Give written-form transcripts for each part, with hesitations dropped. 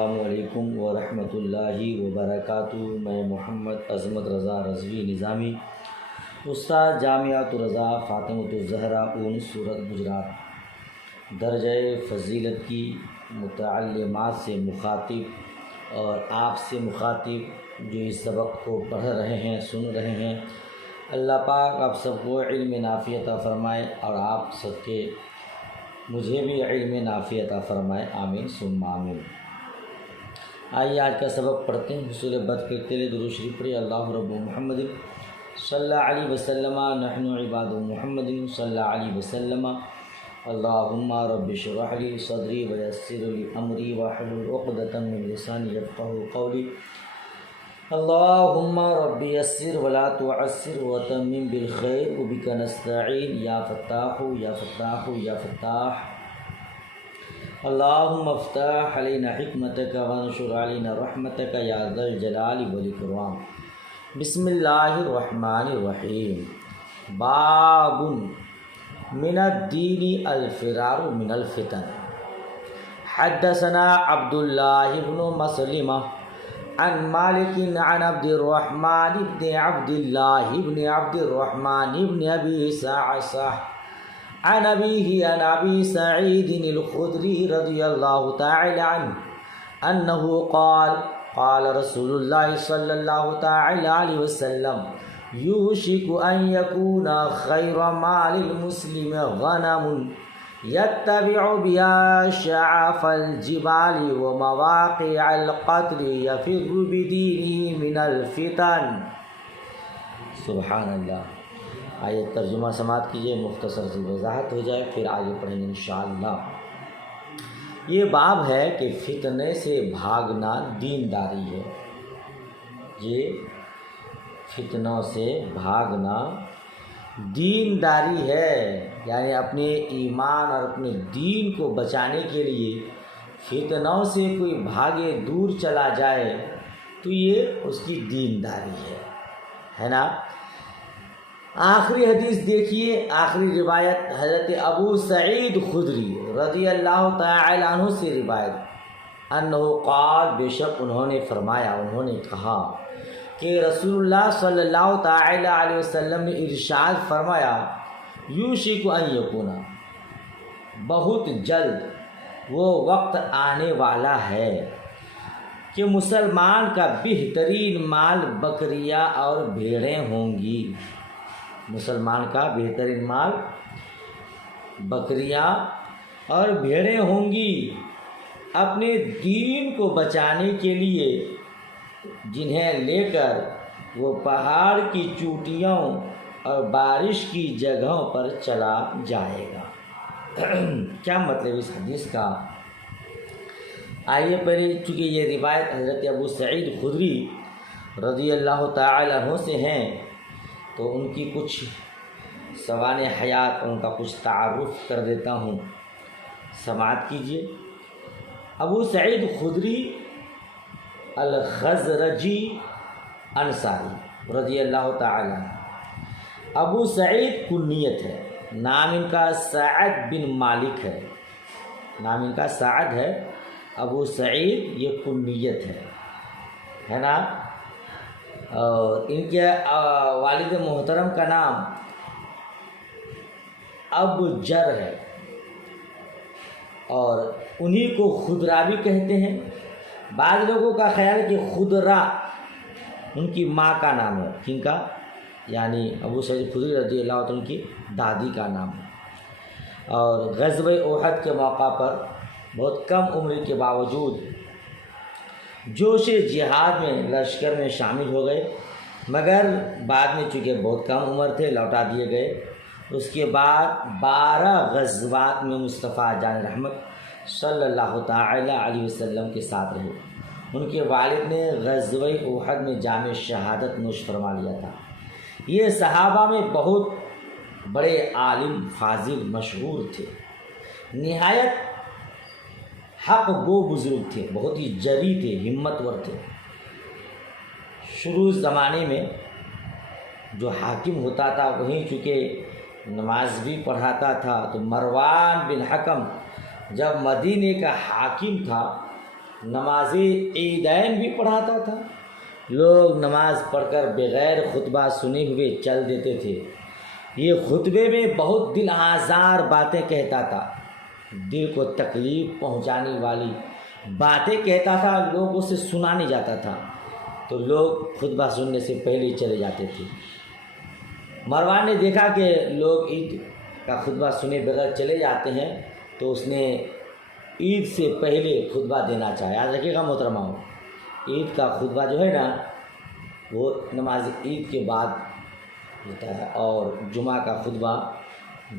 السلام علیکم ورحمۃ اللہ وبرکاتہ۔ میں محمد عظمت رضا رضوی نظامی، استاد جامعۃ الرضا فاطمۃ الزہرا اون صورت گجرات، درجہ فضیلت کی متعلمات سے مخاطب اور آپ سے مخاطب جو اس سبق کو پڑھ رہے ہیں، سن رہے ہیں، اللہ پاک آپ سب کو علم نافع عطا فرمائے اور آپ سب کے مجھے بھی علم نافع عطا فرمائے، آمین ثم آمین۔ آئیے آج کا سبق پڑھتے ہیں۔ حصول بد کرتے لئے درود شریف پڑھیں۔ اللہ رب محمد صلی اللہ علیہ وسلم، نحن عباد محمد صلی اللہ علیہ وسلم۔ اللہم رب اشرح لی صدری ویسر لی امری واحلل عقدۃ من لسانی یفقہوا قولی۔ اللہم رب یسر ولا تعسر وتمم بالخیر وبک نستعین یا فتاح یا فتاح یا فتاح۔ اللہم افتح علینا حکمتک وانشر علینا رحمتک یا ذا الجلال والاکرام۔ بسم اللہ الرحمن الرحیم۔ باب من الدین الفرار من الفتن۔ حدثنا عبد اللہ بن مسلمہ عن مالک عن عبد الرحمن بن عبد اللہ بن عبد الرحمن بن ابی سعصہ عن أبيه عن أبي سعيد الخدري رضي الله تعالى عنه أنه قال قال رسول الله صلى الله تعالى عليه وسلم يوشك أن يكون خير مال المسلم غنم يتبع بها شعف الجبال ومواقع القتل يفر بدينه من الفتن۔ سبحان اللہ۔ آیت ترجمہ سماعت کیجئے، مختصر سی وضاحت ہو جائے، پھر آگے پڑھیں گے انشاءاللہ۔ یہ باب ہے کہ فتنے سے بھاگنا دینداری ہے۔ یہ فتنوں سے بھاگنا دینداری ہے، یعنی اپنے ایمان اور اپنے دین کو بچانے کے لیے فتنوں سے کوئی بھاگے، دور چلا جائے تو یہ اس کی دینداری ہے نا۔ آخری حدیث دیکھیے، آخری روایت حضرت ابو سعید خدری رضی اللہ تعالی عنہ سے روایت، انہ قال، بے شک انہوں نے فرمایا، انہوں نے کہا کہ رسول اللہ صلی اللہ تعالی علیہ وسلم نے ارشاد فرمایا، یوشک ان یکون، بہت جلد وہ وقت آنے والا ہے کہ مسلمان کا بہترین مال بکریاں اور بھیڑیں ہوں گی۔ مسلمان کا بہترین مال بکریاں اور بھیڑیں ہوں گی، اپنے دین کو بچانے کے لیے، جنہیں لے کر وہ پہاڑ کی چوٹیوں اور بارش کی جگہوں پر چلا جائے گا۔ کیا مطلب اس حدیث کا؟ آئیے پہلے، چونکہ یہ روایت حضرت ابو سعید خدری رضی اللہ تعالی عنہ سے ہیں تو ان کی کچھ سوانح حیات، ان کا کچھ تعارف کر دیتا ہوں، سماعت کیجیے۔ ابو سعید خدری الخزرجی انصاری رضی اللہ تعالی عنہ، ابو سعید کنیت ہے، نام ان کا سعد بن مالک ہے، نام ان کا سعد ہے، ابو سعید یہ کنیت ہے نا۔ اور ان کے والد محترم کا نام ابجر ہے، اور انہی کو خدرا بھی کہتے ہیں۔ بعض لوگوں کا خیال ہے کہ خدرا ان کی ماں کا نام ہے، کن کا؟ یعنی ابو سعید خدری رضی اللہ عنہ کی دادی کا نام ہے۔ اور غزوہ احد کے موقع پر بہت کم عمر کے باوجود جوش جہاد میں لشکر میں شامل ہو گئے، مگر بعد میں چونکہ بہت کم عمر تھے لوٹا دیے گئے۔ اس کے بعد 12 غزوات میں مصطفیٰ جان رحمت صلی اللہ تعالی علیہ وسلم کے ساتھ رہے۔ ان کے والد نے غزوہ احد میں جام شہادت نوش فرما لیا تھا۔ یہ صحابہ میں بہت بڑے عالم، فاضل، مشہور تھے، نہایت حق گو بزرگ تھے، بہت ہی جری تھے، ہمتور تھے۔ شروع زمانے میں جو حاکم ہوتا تھا وہیں چونکہ نماز بھی پڑھاتا تھا، تو مروان بن حکم جب مدینے کا حاکم تھا نماز عیدین بھی پڑھاتا تھا، لوگ نماز پڑھ کر بغیر خطبہ سنے ہوئے چل دیتے تھے۔ یہ خطبے میں بہت دل آزار باتیں کہتا تھا، دل کو تکلیف پہنچانے والی باتیں کہتا تھا، لوگوں سے سنا نہیں جاتا تھا تو لوگ خطبہ سننے سے پہلے ہی چلے جاتے تھے۔ مروان نے دیکھا کہ لوگ عید کا خطبہ سنے بغیر چلے جاتے ہیں تو اس نے عید سے پہلے خطبہ دینا چاہا۔ یاد رکھیے گا محترماؤں، عید کا خطبہ جو ہے نا وہ نماز عید کے بعد ہوتا ہے اور جمعہ کا خطبہ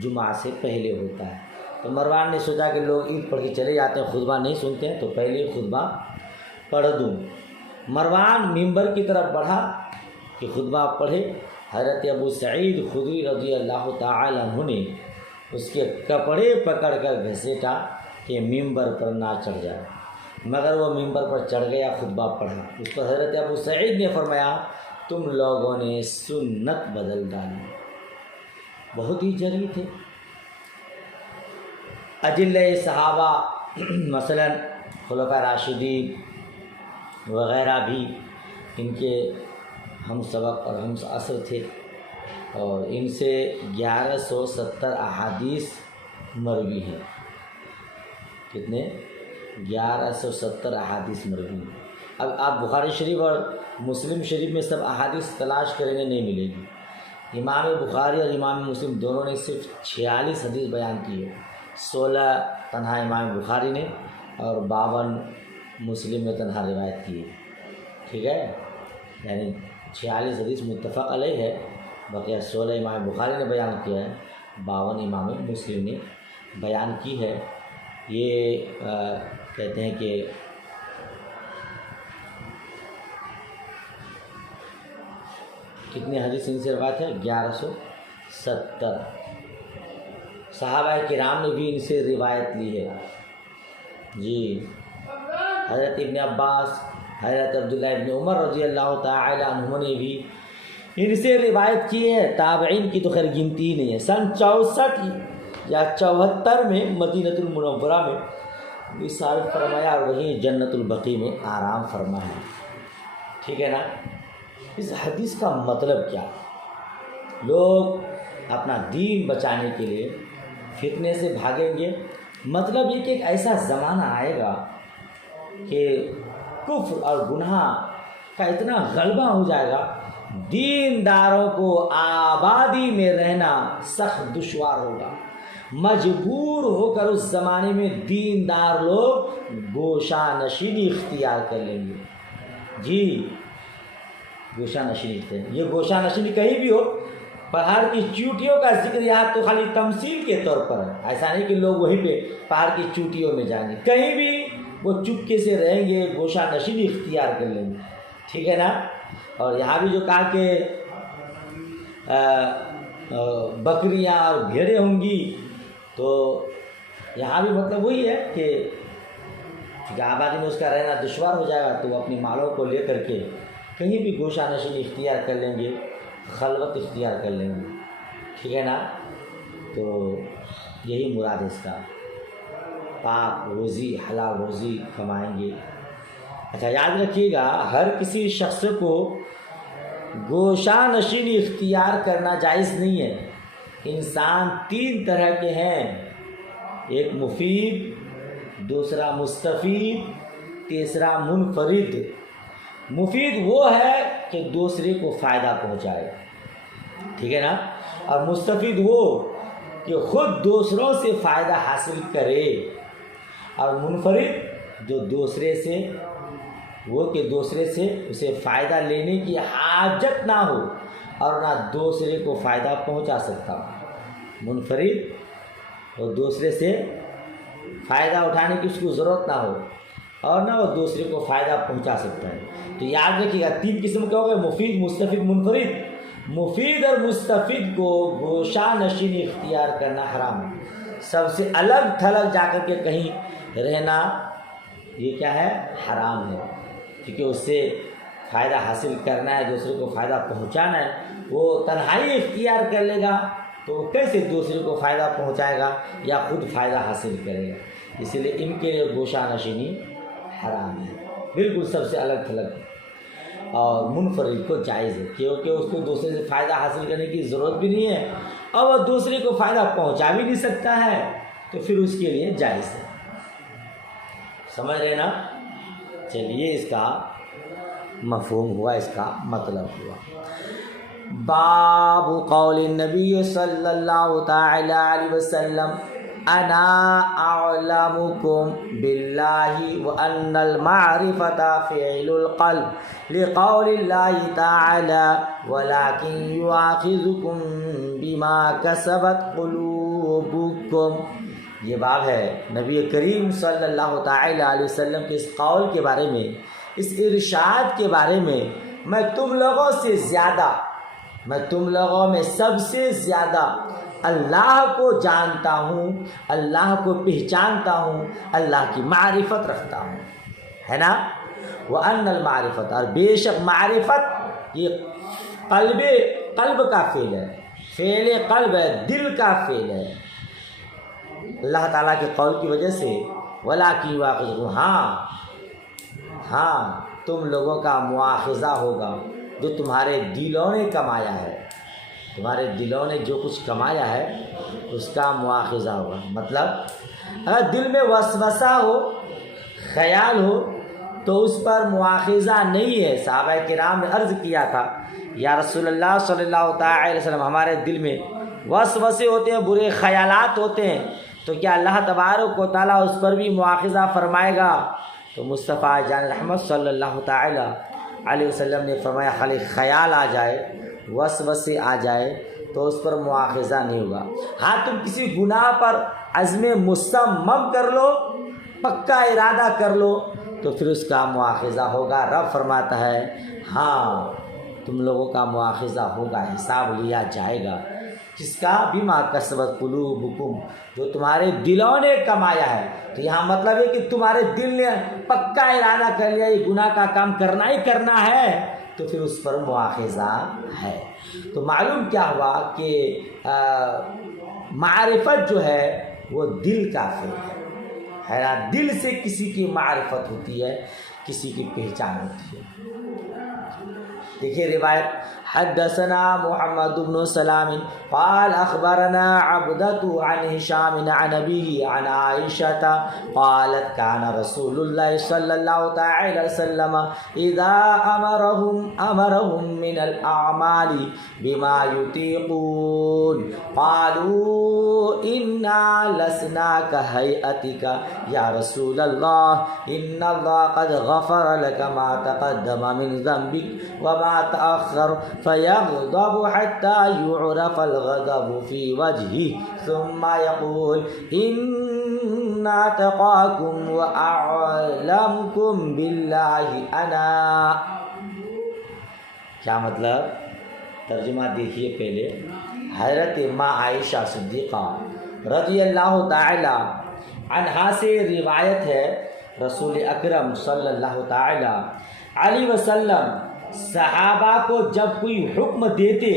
جمعہ سے پہلے ہوتا ہے۔ تو مروان نے سوچا کہ لوگ عید پڑھ کے چلے جاتے ہیں، خطبہ نہیں سنتے ہیں، تو پہلے خطبہ پڑھ دوں۔ مروان ممبر کی طرف بڑھا کہ خطبہ پڑھے۔ حضرت ابو سعید خدری رضی اللہ تعالی عنہ نے اس کے کپڑے پکڑ کر گھسیٹا کہ ممبر پر نہ چڑھ جائے، مگر وہ ممبر پر چڑھ گیا، خطبہ پڑھا۔ اس پر حضرت ابو سعید نے فرمایا تم لوگوں نے سنت بدل ڈالی۔ بہت ہی جری تھے اجلہ صحابہ، مثلا خلفاء راشدین وغیرہ بھی ان کے ہم سبق اور ہم عصر تھے، اور ان سے 1170 احادیث مروی ہیں۔ کتنے؟ 1170 احادیث مروی ہیں۔ اب آپ بخاری شریف اور مسلم شریف میں سب احادیث تلاش کریں گے، نہیں ملے گی۔ امام بخاری اور امام مسلم دونوں نے صرف 46 حدیث بیان کی ہے، 16 تنہا امام بخاری نے اور 52 مسلم نے تنہا روایت کی ہے، ٹھیک ہے، یعنی 46 حدیث متفق علیہ ہے، بقیہ 16 امام بخاری نے بیان کیا ہے، 52 امام مسلم نے بیان کی ہے۔ یہ کہتے ہیں کہ کتنی حدیث ان سے روایت ہے؟ 1170۔ صحابہ کرام نے بھی ان سے روایت لی ہے جی۔ حضرت ابن عباس، حضرت عبداللہ ابن عمر رضی اللہ تعالی عنہ نے بھی ان سے روایت کی ہے۔ تابعین کی تو خیر گنتی ہی نہیں ہے۔ سن 64 یا 74 میں مدینۃ المنورہ میں وصال فرمایا اور وہیں جنت البقیع میں آرام فرما ہے، ٹھیک ہے نا۔ اس حدیث کا مطلب کیا؟ لوگ اپنا دین بچانے کے لیے فتنے سے بھاگیں گے۔ مطلب یہ کہ ایک ایسا زمانہ آئے گا کہ کفر اور گناہ کا اتنا غلبہ ہو جائے گا، دینداروں کو آبادی میں رہنا سخت دشوار ہوگا۔ مجبور ہو کر اس زمانے میں دیندار لوگ گوشہ نشینی اختیار کر لیں گے جی۔ گوشہ نشینی اختیار، یہ گوشہ نشینی کہیں بھی ہو، پہاڑ کی چوٹیوں کا ذکر یہاں تو خالی تمثیل کے طور پر ہے، ایسا نہیں کہ لوگ وہیں پہ پہاڑ کی چوٹیوں میں جائیں گے، کہیں بھی وہ چپکے سے رہیں گے، گوشہ نشینی اختیار کر لیں گے، ٹھیک ہے نا۔ اور یہاں بھی جو کہا کہ بکریاں اور بھیڑیں ہوں گی، تو یہاں بھی مطلب وہی ہے کہ آبادی میں اس کا رہنا دشوار ہو جائے گا، تو وہ اپنی مالوں کو لے کر کے کہیں بھی گوشہ نشینی اختیار کر لیں گے، خلوت اختیار کر لیں گے، ٹھیک ہے نا۔ تو یہی مراد ہے اس کا، پاک روزی حلال روزی کمائیں گے۔ اچھا یاد رکھیے گا، ہر کسی شخص کو گوشہ نشینی اختیار کرنا جائز نہیں ہے۔ انسان 3 طرح کے ہیں، ایک مفید، دوسرا مستفید، تیسرا منفرد۔ مفید وہ ہے کہ دوسرے کو فائدہ پہنچائے، ٹھیک ہے نا، اور مستفید وہ کہ خود دوسروں سے فائدہ حاصل کرے، اور منفرد جو دوسرے سے اسے فائدہ لینے کی حاجت نہ ہو اور نہ دوسرے کو فائدہ پہنچا سکتا ہو۔ منفرد وہ دوسرے سے فائدہ اٹھانے کی اس کو ضرورت نہ ہو اور نہ وہ دوسرے کو فائدہ پہنچا سکتا ہے۔ تو یاد رکھیے گا 3 قسم کے ہو گئے، مفید، مستفید، منفرد۔ مفید اور مستفید کو گوشہ نشینی اختیار کرنا حرام ہے، سب سے الگ تھلگ جا کر کے کہیں رہنا یہ کیا ہے؟ حرام ہے، کیونکہ اس سے فائدہ حاصل کرنا ہے، دوسرے کو فائدہ پہنچانا ہے۔ وہ تنہائی اختیار کر لے گا تو وہ کیسے دوسرے کو فائدہ پہنچائے گا یا خود فائدہ حاصل کرے گا؟ اسی لیے ان کے لیے گوشہ نشینی حرام ہے، بالکل سب سے الگ تھلگ، اور منفرد کو جائز ہے، کیونکہ اس کو دوسرے سے فائدہ حاصل کرنے کی ضرورت بھی نہیں ہے اور وہ دوسرے کو فائدہ پہنچا بھی نہیں سکتا ہے، تو پھر اس کے لیے جائز ہے۔ سمجھ رہے نا؟ چلیے اس کا مفہوم ہوا، اس کا مطلب ہوا۔ باب قول النبی صلی اللہ تعالی علیہ وسلم انا اعلمکم باللہ وان المعرفۃ فعل القلب لقول اللہ تعالی ولکن یؤاخذکم بما کسبت قلوبکم۔ یہ باب ہے نبی کریم صلی اللہ تعالی علیہ وسلم کے اس قول کے بارے میں، اس ارشاد کے بارے میں، میں تم لوگوں میں سب سے زیادہ اللہ کو جانتا ہوں، اللہ کو پہچانتا ہوں، اللہ کی معرفت رکھتا ہوں، ہے نا؟ وَأَنَّ الْمَعْرِفَةَ، اور بے شک معرفت یہ قلب کا فعل ہے، فعل قلب ہے، دل کا فعل ہے، اللہ تعالیٰ کے قول کی وجہ سے۔ وَلَٰكِنْ يُؤَاخِذُكُمْ، ہاں تم لوگوں کا مواخذہ ہوگا جو تمہارے دلوں نے کمایا ہے، تمہارے دلوں نے جو کچھ کمایا ہے اس کا مواخذہ ہوگا۔ مطلب اگر دل میں وسوسہ ہو، خیال ہو، تو اس پر مواخذہ نہیں ہے۔ صحابہ کرام نے عرض کیا تھا یا رسول اللہ صلی اللہ تعالی علیہ وسلم، ہمارے دل میں وسوسے ہوتے ہیں، برے خیالات ہوتے ہیں، تو کیا اللہ تبارک و تعالیٰ اس پر بھی مواخذہ فرمائے گا؟ تو مصطفیٰ جان رحمت صلی اللہ تعالی علیہ وسلم نے فرمایا خالی خیال آ جائے، وسوسے آ جائے تو اس پر مواخذہ نہیں ہوگا۔ ہاں تم کسی گناہ پر عزم مصمم کر لو، پکا ارادہ کر لو، تو پھر اس کا مواخذہ ہوگا۔ رب فرماتا ہے ہاں تم لوگوں کا مواخذہ ہوگا، حساب لیا جائے گا، جس کا بما کسبت قلوبکم، جو تمہارے دلوں نے کمایا ہے۔ تو یہاں مطلب ہے کہ تمہارے دل نے پکا ارادہ کر لیا یہ گناہ کا کام کرنا ہی کرنا ہے، تو پھر اس پر مواخذہ ہے۔ تو معلوم کیا ہوا کہ معرفت جو ہے وہ دل کا فعل ہے نا؟ دل سے کسی کی معرفت ہوتی ہے، کسی کی پہچان ہوتی ہے۔ دیکھیے روایت، حدثنا محمد بن سلام قال اخبرنا عبدة عن هشام عن أبيه عن عائشة قالت كان رسول الله صلى الله تعالى وسلم إذا أمرهم من الأعمال بما يطيقون قالوا إنا لسنا كهيئتك يا رسول الله إن الله قد غفر لك ما تقدم من ذنبك وما تأخر فيغضب حتى يعرف الغضب في وجهه ثم يقول إن أتقاكم وأعلمكم بالله أنا۔ کیا مطلب؟ ترجمہ دیکھیے پہلے۔ حضرت ماں عائشہ صدیقہ رضی اللہ تعالی عنہا سے روایت ہے، رسول اکرم صلی اللہ تعالی علیہ وسلم صحابہ کو جب کوئی حکم دیتے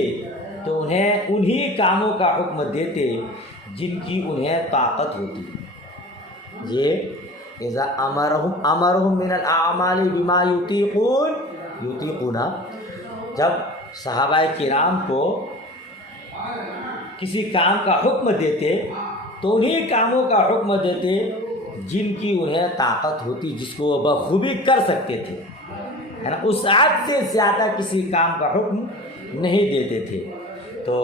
تو انہیں انہی کاموں کا حکم دیتے جن کی انہیں طاقت ہوتی۔ یہ اذا امرهم من الاعمال بما یطیقون، جب صحابہ کرام کو کسی کام کا حکم دیتے تو انہی کاموں کا حکم دیتے جن کی انہیں طاقت ہوتی، جس کو وہ بخوبی کر سکتے تھے، ہے نا؟ اس عادت سے زیادہ کسی کام کا حکم نہیں دیتے تھے۔ تو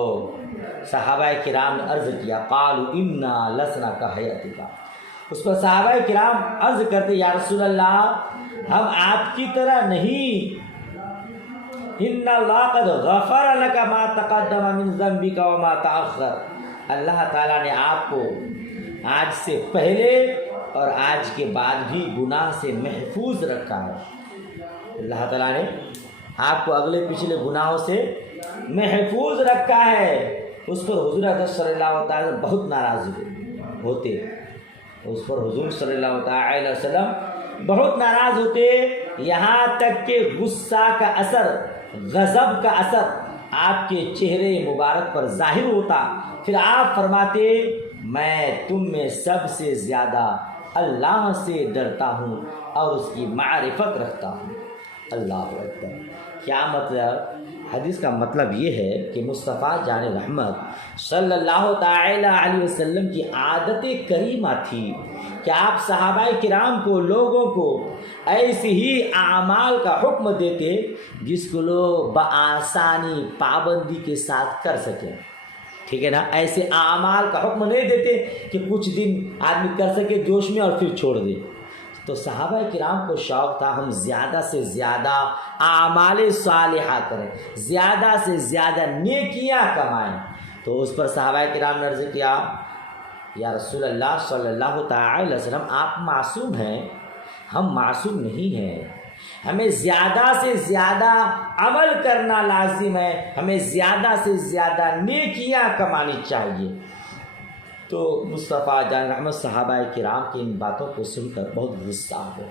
صحابہ کرام نے عرض کیا قالوا انا لسنا کہیئتک، اس پر صحابہ کرام عرض کرتے یا رسول اللہ ہم آپ کی طرح نہیں، ان اللہ قد غفر لک ما تقدم من ذنبک وما تأخر، اللہ تعالیٰ نے آپ کو آج سے پہلے اور آج کے بعد بھی گناہ سے محفوظ رکھا ہے۔ اللہ تعالیٰ نے آپ کو اگلے پچھلے گناہوں سے محفوظ رکھا ہے۔ اس پر حضور اکرم صلی اللہ تعالیٰ بہت ناراض ہوتے، اس پر حضور صلی اللہ تعالیٰ علیہ وسلم بہت ناراض ہوتے، یہاں تک کہ غصہ کا اثر، غضب کا اثر آپ کے چہرے مبارک پر ظاہر ہوتا۔ پھر آپ فرماتے میں تم میں سب سے زیادہ اللہ سے ڈرتا ہوں اور اس کی معرفت رکھتا ہوں۔ اللہ اکبر۔ کیا مطلب؟ حدیث کا مطلب یہ ہے کہ مصطفیٰ جان رحمت صلی اللہ تعالی علیہ وسلم کی عادت کریمہ تھی کہ آپ صحابہ کرام کو، لوگوں کو ایسے ہی اعمال کا حکم دیتے جس کو لوگ بآسانی پابندی کے ساتھ کر سکیں، ٹھیک ہے نا؟ ایسے اعمال کا حکم نہیں دیتے کہ کچھ دن آدمی کر سکے جوش میں اور پھر چھوڑ دے۔ تو صحابہ کرام کو شوق تھا ہم زیادہ سے زیادہ اعمال صالحہ کریں، زیادہ سے زیادہ نیکیاں کمائیں۔ تو اس پر صحابہ کرام نے عرض کیا، یا رسول اللہ صلی اللہ تعالی علیہ وسلم، آپ معصوم ہیں، ہم معصوم نہیں ہیں، ہمیں زیادہ سے زیادہ عمل کرنا لازم ہے، ہمیں زیادہ سے زیادہ نیکیاں کمانی چاہیے۔ تو مصطفیٰ جان رحمت صحابہ کرام کی ان باتوں کو سن کر بہت غصہ ہوئے،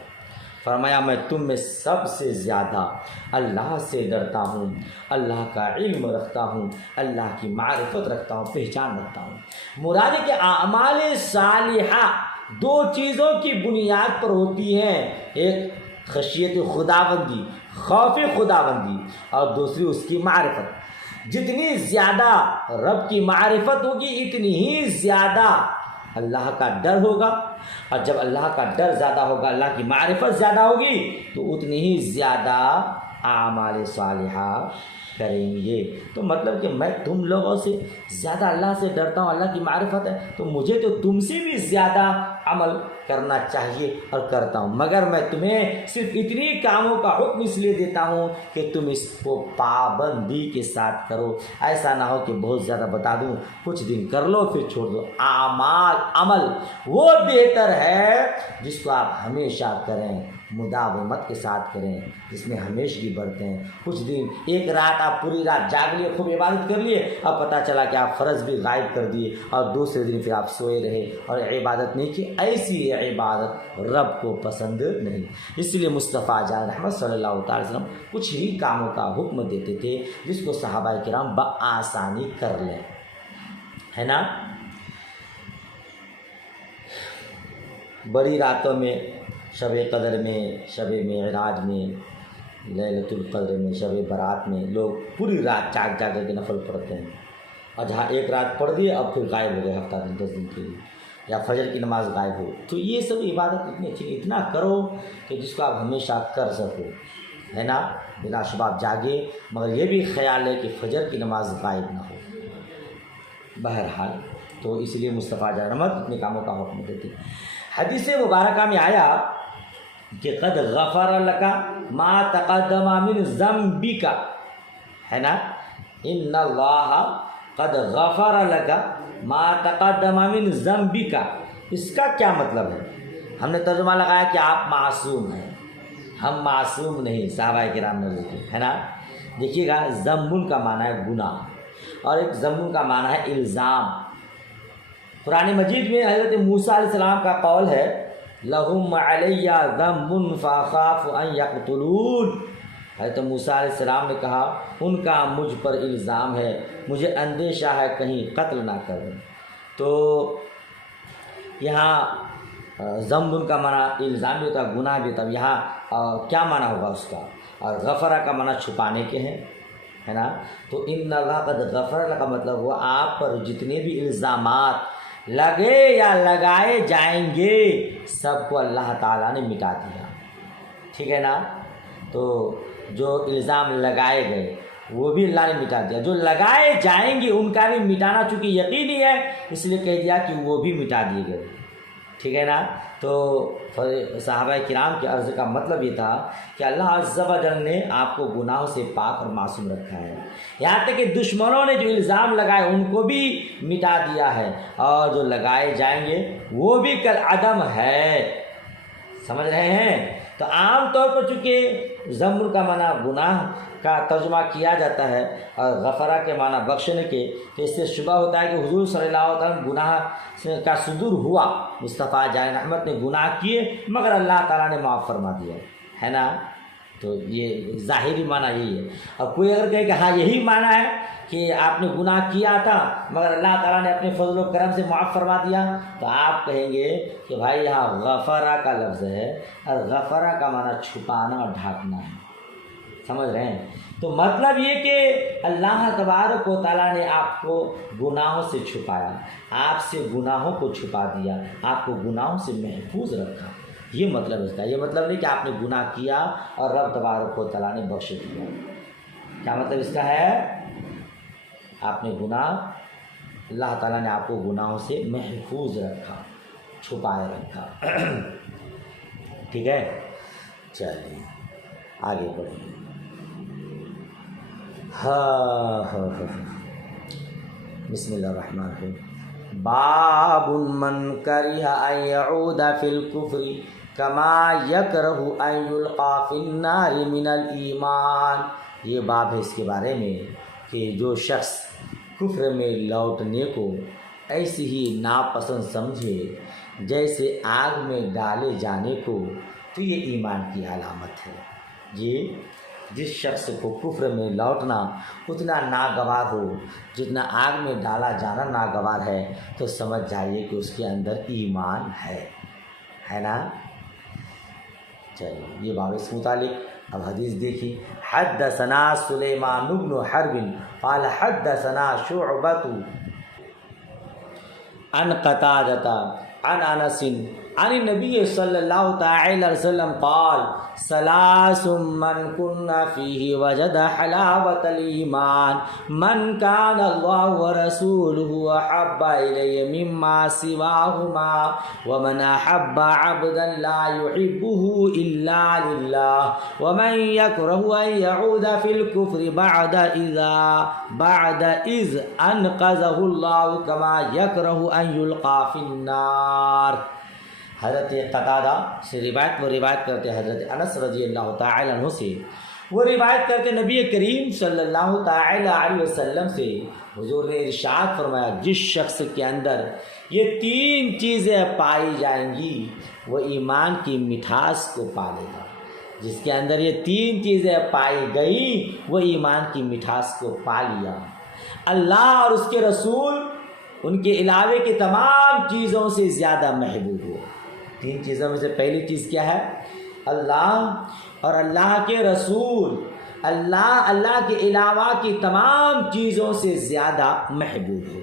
فرمایا میں تم میں سب سے زیادہ اللہ سے ڈرتا ہوں، اللہ کا علم رکھتا ہوں، اللہ کی معرفت رکھتا ہوں، پہچان رکھتا ہوں۔ مراد ہے کہ اعمال صالحہ دو چیزوں کی بنیاد پر ہوتی ہیں، ایک خشیت خداوندی، خوف خداوندی، اور دوسری اس کی معرفت۔ جتنی زیادہ رب کی معرفت ہوگی اتنی ہی زیادہ اللہ کا ڈر ہوگا، اور جب اللہ کا ڈر زیادہ ہوگا، اللہ کی معرفت زیادہ ہوگی، تو اتنی ہی زیادہ اعمال صالحہ کریں گے۔ تو مطلب کہ میں تم لوگوں سے زیادہ اللہ سے ڈرتا ہوں، اللہ کی معرفت ہے، تو مجھے تو تم سے بھی زیادہ عمل کرنا چاہیے اور کرتا ہوں، مگر میں تمہیں صرف اتنی کاموں کا حکم اس لیے دیتا ہوں کہ تم اس کو پابندی کے ساتھ کرو، ایسا نہ ہو کہ بہت زیادہ بتا دوں، کچھ دن کر لو پھر چھوڑ دو۔ عمل وہ بہتر ہے جس کو آپ ہمیشہ کریں، مداومت کے ساتھ کریں، جس میں ہمیشگی برتیں۔ کچھ دن، ایک رات آپ پوری رات جاگ لیے، خوب عبادت کر لیے، اب پتہ چلا کہ آپ فرض بھی غائب کر دیے، اور دوسرے دن پھر آپ سوئے رہے اور عبادت نہیں کی، ایسی عبادت رب کو پسند نہیں۔ اس لیے مصطفیٰ جان رحمت صلی اللہ تعالی وسلم کچھ ہی کاموں کا حکم دیتے تھے جس کو صحابہ کرام بآسانی کر لیں، ہے نا؟ بڑی راتوں میں، شب قدر میں، شب معراج میں، لیلۃ القدر میں، شب برات میں لوگ پوری رات جاگ جاگ کے نفل پڑھتے ہیں، اور جہاں ایک رات پڑھ دیے اب پھر غائب ہو گئے ہفتہ دن 10 دن کے لیے، یا فجر کی نماز غائب ہو۔ تو یہ سب عبادت اتنی اچھی، اتنا کرو کہ جس کو آپ ہمیشہ کر سکو، ہے نا؟ بلا شبہ آپ جاگے، مگر یہ بھی خیال ہے کہ فجر کی نماز غائب نہ ہو۔ بہرحال تو اس لیے مصطفیٰ جان رحمت اتنے کاموں کا حکم دیتے۔ حدیث مبارکہ میں آیا کہ قد غفر لک ما تقدم من ذنبک، ہے نا؟ ان اللہ قد غفر لک ما تقدم من ذنبک۔ اس کا کیا مطلب ہے؟ ہم نے ترجمہ لگایا کہ آپ معصوم ہیں، ہم معصوم نہیں، صحابہ کرام نے لکھا ہے نا۔ دیکھیے گا، ذنب کا معنی ہے گناہ، اور ایک ذنب کا معنی ہے الزام۔ قرآن مجید میں حضرت موسیٰ علیہ السلام کا قول ہے، لَهُمْ عَلَيَّ ذَنبٌ فَأَخَافُ أَن يَقْتُلُونِ۔ حضرت موسیٰ علیہ السلام نے کہا ان کا مجھ پر الزام ہے، مجھے اندیشہ ہے کہیں قتل نہ کر دیں۔ تو یہاں ذنب کا معنی الزام بھی ہوتا ہے، گناہ بھی ہوتا ہے، یہاں کیا معنی ہوگا اس کا؟ اور غفرہ کا معنی چھپانے کے ہیں، ہے نا؟ تو ان اللہ قد غفر کا مطلب ہوا آپ پر جتنے بھی الزامات لگے یا لگائے جائیں گے سب کو اللہ تعالیٰ نے مٹا دیا، ٹھیک ہے نا؟ تو جو الزام لگائے گئے وہ بھی اللہ نے مٹا دیا، جو لگائے جائیں گے ان کا بھی مٹانا چونکہ یقینی ہے، اس لیے کہہ دیا کہ وہ بھی مٹا دیے گئے، ٹھیک ہے نا؟ تو صحابہ کرام کے عرض کا مطلب یہ تھا کہ اللہ عز و جل نے آپ کو گناہوں سے پاک اور معصوم رکھا ہے، یہاں تک کہ دشمنوں نے جو الزام لگائے ان کو بھی مٹا دیا ہے، اور جو لگائے جائیں گے وہ بھی کالعدم ہے، سمجھ رہے ہیں؟ تو عام طور پر چونکہ ذنب کا معنی گناہ کا ترجمہ کیا جاتا ہے اور غفرہ کے معنی بخشنے کے، تو اس سے شبہ ہوتا ہے کہ حضور صلی اللہ علیہ وسلم گناہ کا صدور ہوا، مصطفیٰ جان رحمت نے گناہ کیے مگر اللہ تعالیٰ نے معاف فرما دیا، ہے نا؟ تو یہ ظاہری معنی یہی ہے۔ اور کوئی اگر کہے کہ ہاں یہی معنی ہے کہ آپ نے گناہ کیا تھا مگر اللہ تعالیٰ نے اپنے فضل و کرم سے معاف فرما دیا، تو آپ کہیں گے کہ بھائی یہاں غفرہ کا لفظ ہے، اور غفرہ کا معنی چھپانا اور ڈھانپنا ہے، سمجھ رہے ہیں؟ تو مطلب یہ کہ اللہ تبارک و تعالیٰ نے آپ کو گناہوں سے چھپایا، آپ سے گناہوں کو چھپا دیا، آپ کو گناہوں سے محفوظ رکھا، یہ مطلب اس کا۔ یہ مطلب نہیں کہ آپ نے گناہ کیا اور رب تبارک و تعالیٰ نے بخش دیا۔ کیا مطلب اس کا ہے؟ آپ نے گناہ، اللہ تعالیٰ نے آپ کو گناہوں سے محفوظ رکھا، چھپائے رکھا۔ ٹھیک ہے، چلیے آگے بڑھیں۔ بسم اللہ الرحمن الرحیم۔ باب من کرہ ان یعود فی الکفر کما یکرہ ان یلقى فی النار من الایمان۔ یہ باب ہے اس کے بارے میں کہ جو شخص کفر میں لوٹنے کو ایسے ہی ناپسند سمجھے جیسے آگ میں ڈالے جانے کو، تو یہ ایمان کی علامت ہے۔ جی، جس شخص کو کفر میں لوٹنا اتنا ناگوار ہو جتنا آگ میں ڈالا جانا ناگوار ہے، تو سمجھ جائیے کہ اس کے اندر ایمان ہے نا۔ چلیے یہ باب اس متعلق اب حدیث دیکھیے۔ حدثنا سلیمان بن حرب قال حدثنا شعبۃ عن قتادہ عن انس عن النبی صلی اللہ تعالی علیہ وسلم قال ثلاث من كن فيه وجد حلاوة الإيمان من كان الله ورسوله أحب إليه مما سواهما ومن أحب عبدا لا يحبه إلا لله ومن يكره أن يعود في الكفر بعد إذ أنقذه الله كما يكره أن يلقى في النار۔ حضرت قتادہ سے روایت کرتے حضرت انس رضی اللہ تعالی عنہ سے، وہ روایت کرتے نبی کریم صلی اللہ تعالی علیہ وسلم سے، حضور نے ارشاد فرمایا جس شخص کے اندر یہ تین چیزیں پائی جائیں گی وہ ایمان کی مٹھاس کو پالے گا۔ جس کے اندر یہ تین چیزیں پائی گئی وہ ایمان کی مٹھاس کو پا لیا۔ اللہ اور اس کے رسول ان کے علاوے کی تمام چیزوں سے زیادہ محبوب ہو۔ تین چیزوں میں سے پہلی چیز کیا ہے؟ اللہ اور اللہ کے رسول، اللہ کے علاوہ کی تمام چیزوں سے زیادہ محبوب ہو،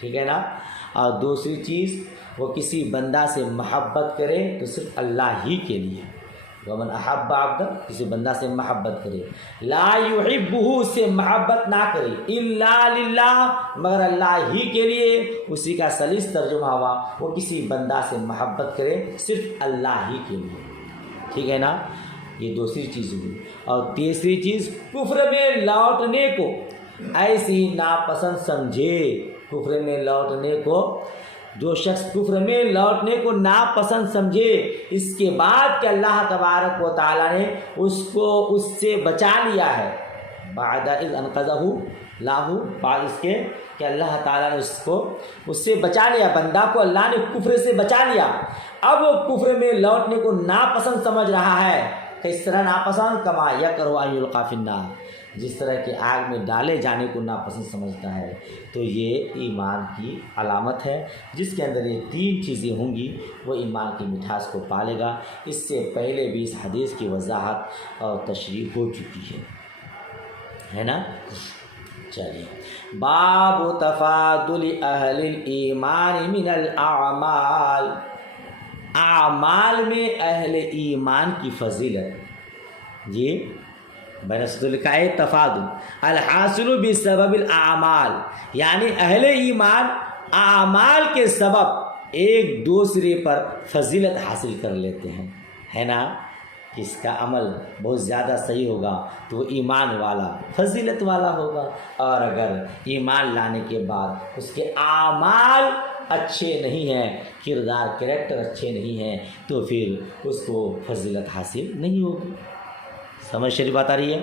ٹھیک ہے نا۔ اور دوسری چیز وہ کسی بندہ سے محبت کرے تو صرف اللہ ہی کے لیے، ومن احب عبدا، کسی بندہ سے محبت کرے، لا یحبہ، اس سے محبت نہ کرے، الا للہ، مگر اللہ ہی کے لیے، اسی کا سلیس ترجمہ ہوا وہ کسی بندہ سے محبت کرے صرف اللہ ہی کے لیے، ٹھیک ہے نا۔ یہ دوسری چیز ہوئی۔ اور تیسری چیز کفر میں لوٹنے کو ایسے ہی ناپسند سمجھے، کفر میں لوٹنے کو، جو شخص کفر میں لوٹنے کو ناپسند سمجھے اس کے بعد کہ اللہ تبارک و تعالیٰ نے اس سے بچا لیا ہے، بعد اذ انقذہ اللہ، بعد اس کے کہ اللہ تعالیٰ نے اس سے بچا لیا، بندہ کو اللہ نے کفر سے بچا لیا، اب وہ کفر میں لوٹنے کو ناپسند سمجھ رہا ہے۔ کس طرح ناپسند؟ کما یکرہ ان یلقی فی النار، جس طرح کہ آگ میں ڈالے جانے کو ناپسند سمجھتا ہے۔ تو یہ ایمان کی علامت ہے، جس کے اندر یہ تین چیزیں ہوں گی وہ ایمان کی مٹھاس کو پالے گا۔ اس سے پہلے بھی اس حدیث کی وضاحت اور تشریح ہو چکی ہے نا۔ چلیے، باب تفاضل اہل الایمان من الاعمال، اعمال میں اہل ایمان کی فضیلت۔ جی بنسط لکھا ہے تفاضل الحاصل بسبب الاعمال، یعنی اہل ایمان اعمال کے سبب ایک دوسرے پر فضیلت حاصل کر لیتے ہیں، ہے نا۔ اس کا عمل بہت زیادہ صحیح ہوگا تو وہ ایمان والا فضیلت والا ہوگا، اور اگر ایمان لانے کے بعد اس کے اعمال اچھے نہیں ہیں، کردار کریکٹر اچھے نہیں ہیں، تو پھر اس کو فضیلت حاصل نہیں ہوگی۔ سمجھ شریف بات آ رہی ہے؟